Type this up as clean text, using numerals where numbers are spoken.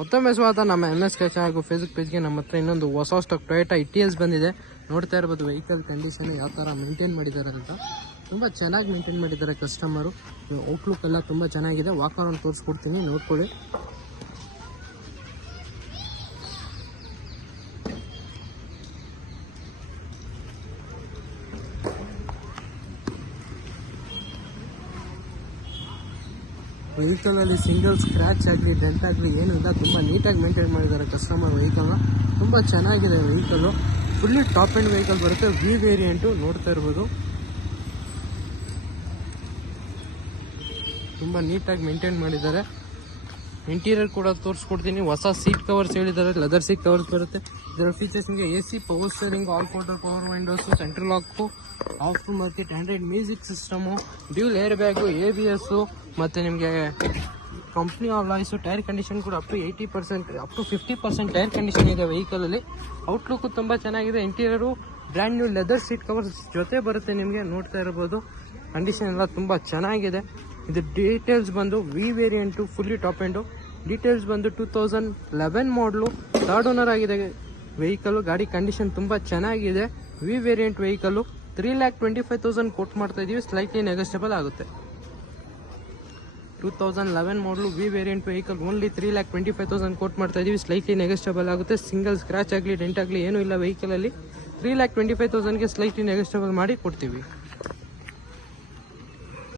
ಮತ್ತೊಮ್ಮೆ ಸ್ವಾಗತ ನಮ್ಮ MS Kech ಹಾಗೂ ಫೇಸ್ಬುಕ್ ಪೇಜ್ಗೆ. ನಮ್ಮ ಹತ್ರ ಇನ್ನೊಂದು ಹೊಸ ಸ್ಟಾಕ್ ಟೊಯೋಟಾ ETS ಬಂದಿದೆ. ನೋಡ್ತಾ ಇರ್ಬೋದು ವೆಹಿಕಲ್ ಕಂಡೀಷನ್ ಯಾವ ಥರ ಮೇಂಟೈನ್ ಮಾಡಿದ್ದಾರೆ ಅಂತ. ತುಂಬ ಚೆನ್ನಾಗಿ ಮೇಂಟೈನ್ ಮಾಡಿದ್ದಾರೆ ಕಸ್ಟಮರು. ಔಟ್ಲುಕ್ ಎಲ್ಲ ತುಂಬ ಚೆನ್ನಾಗಿದೆ. ವಾಕ್ ಅರೌಂಡ್ ತೋರಿಸ್ಕೊಡ್ತೀನಿ, ನೋಡ್ಕೊಳ್ಳಿ. ವೆಹಿಕಲಲ್ಲಿ ಸಿಂಗಲ್ ಸ್ಕ್ರ್ಯಾಚ್ ಆಗಲಿ ಡೆಂಟ್ ಆಗಲಿ ಏನೂ ಇಲ್ಲ. ತುಂಬ ನೀಟಾಗಿ ಮೇಂಟೈನ್ ಮಾಡಿದ್ದಾರೆ ಕಸ್ಟಮರ್ ವೆಹಿಕಲ್ನ. ತುಂಬ ಚೆನ್ನಾಗಿದೆ vehicle. Fully top end vehicle ಬರುತ್ತೆ. ವಿ ವೇರಿಯಂಟು ನೋಡ್ತಾ ಇರ್ಬೋದು. ತುಂಬ ನೀಟಾಗಿ ಮೇಂಟೈನ್ ಮಾಡಿದ್ದಾರೆ. ಇಂಟೀರಿಯರ್ ಕೂಡ ತೋರಿಸ್ಕೊಡ್ತೀನಿ. ಹೊಸ ಸೀಟ್ ಕವರ್ಸ್ ಹೇಳಿದ್ದಾರೆ, ಲೆದರ್ ಸೀಟ್ ಕವರ್ಸ್ ಬರುತ್ತೆ. ಇದರ ಫೀಚರ್ಸ್ ನಿಮಗೆ AC, power steering, all folder power windows, central lock, after market Android music system, dual air bag, ABS, ಮತ್ತು ನಿಮಗೆ ಕಂಪ್ನಿ ಆಲಾಯ್ಸು. ಟೈರ್ ಕಂಡೀಷನ್ ಕೂಡ up to 80%, up to 50% tyre condition ಇದೆ ವೆಹಿಕಲಲ್ಲಿ. Outlook ತುಂಬ ಚೆನ್ನಾಗಿದೆ. Interior brand new leather seat covers ಜೊತೆ ಬರುತ್ತೆ ನಿಮಗೆ. ನೋಡ್ತಾ ಇರ್ಬೋದು ಕಂಡೀಷನ್ ಎಲ್ಲ ತುಂಬ ಚೆನ್ನಾಗಿದೆ. ಇದು ಡೀಟೇಲ್ಸ್ ಬಂದು V variant, fully top end. Details ಬಂದು 2011 ಮಾಡಲು, 3rd ಓನರ್ ಆಗಿದೆ ವೆಹಿಕಲ್ಲು. ಗಾಡಿ ಕಂಡೀಷನ್ ತುಂಬ ಚೆನ್ನಾಗಿದೆ. ವಿ ವೇರಿಯಂಟ್ ವೆಹಿಕಲ್ಲು 3,25,000 ಕೋಟ್ ಮಾಡ್ತಾ ಇದೀವಿ. ಸ್ಲೈಟ್ಲಿ ನೆಗೋಷಿಯಬಲ್ ಆಗುತ್ತೆ. 2011 model V variant vehicle only 3,25,000 quote ಮಾಡ್ತಾ ಇದೀವಿ. ಸ್ಲೈಟ್ಲಿ ನೆಗೋಷಿಯಬಲ್ ಆಗುತ್ತೆ. ಸಿಂಗಲ್ ಸ್ಕ್ರಾಚ್ ಆಗಲಿ ಡೆಂಟ್ ಆಗಲಿ ಏನೂ ಇಲ್ಲ ವೆಹಿಕಲಲ್ಲಿ. 3,25,000ಗೆ ಸ್ಲೈಟ್ಲಿ ನೆಗೋಷಿಯಬಲ್ ಮಾಡಿ ಕೊಡ್ತೀವಿ.